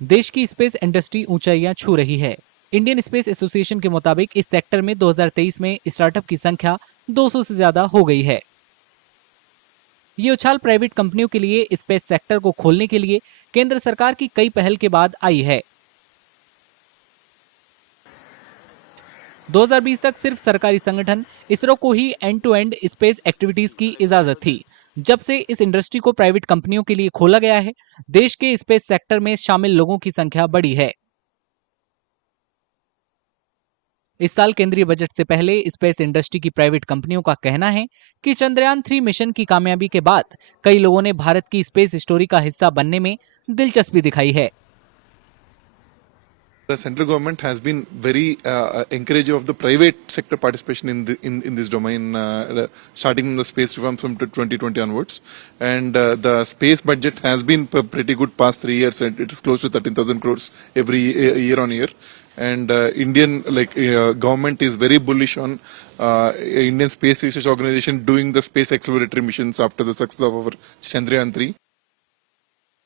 देश की space industry ऊंचाइयां छू रही है। इंडियन स्पेस एसोसिएशन के मुताबिक इस सेक्टर में 2023 में स्टार्टअप की संख्या 200 से ज्यादा हो गई है। ये उछाल प्राइवेट कंपनियों के लिए स्पेस सेक्टर को खोलने के लिए केंद्र सरकार की कई पहल के बाद आई है। 2020 तक सिर्फ सरकारी संगठन इसरो को ही end to end space activities की इजाजत थी। जब से इस इंडस्ट्री को प्राइवेट कंपनियों के लिए खोला गया है, देश के स्पेस सेक्टर में शामिल लोगों की संख्या बढ़ी है। इस साल केंद्रीय बजट से पहले स्पेस इंडस्ट्री की प्राइवेट कंपनियों का कहना है कि चंद्रयान 3 मिशन की कामयाबी के बाद कई लोगों ने भारत की स्पेस स्टोरी का हिस्सा बनने में दिलचस्पी दिखाई है। The central government has been very encouraging of the private sector participation in this domain, starting in the space reform from 2020 onwards. And the space budget has been pretty good past 3 years, and it is close to 13,000 crores every year on year. And Indian government is very bullish on Indian Space Research Organization doing the space exploratory missions after the success of our Chandrayaan 3.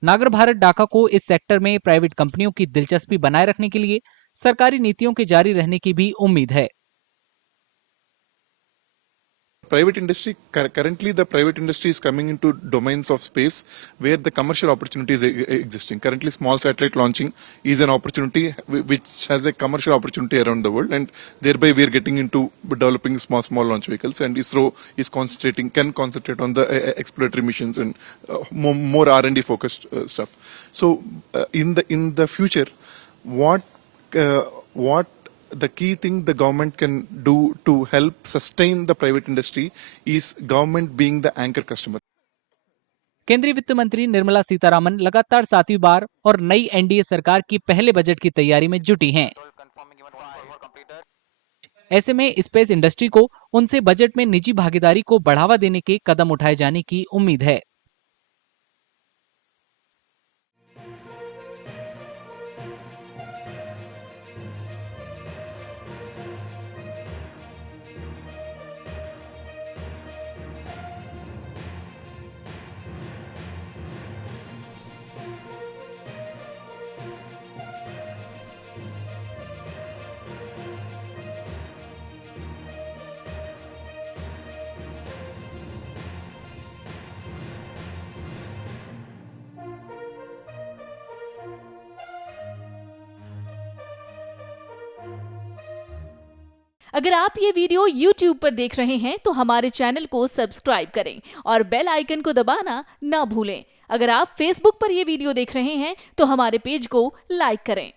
नागर भारत डाका को इस sector में private कंपनियों की दिलचस्पी बनाए रखने के लिए सरकारी नीतियों के जारी रहने की भी उम्मीद है। Private industry, currently the private industry is coming into domains of space where the commercial opportunity is existing. Currently small satellite launching is an opportunity which has a commercial opportunity around the world, and thereby we are getting into developing small launch vehicles, and ISRO is can concentrate on the exploratory missions and more R&D focused stuff. So in the future, what the key thing the government can do to help sustain the private industry is government being the anchor customer. केंद्रीय वित्त मंत्री निर्मला सीतारामन लगातार 7वीं बार और नई NDA सरकार की पहले budget की तैयारी में जुटी हैं। ऐसे में स्पेस इंडस्ट्री को उनसे बजट में निजी भागीदारी को बढ़ावा देने के कदम उठाए जाने की उम्मीद है। अगर आप ये वीडियो YouTube पर देख रहे हैं तो हमारे चैनल को सब्सक्राइब करें और बेल आइकन को दबाना ना भूलें। अगर आप Facebook पर ये वीडियो देख रहे हैं तो हमारे पेज को लाइक करें।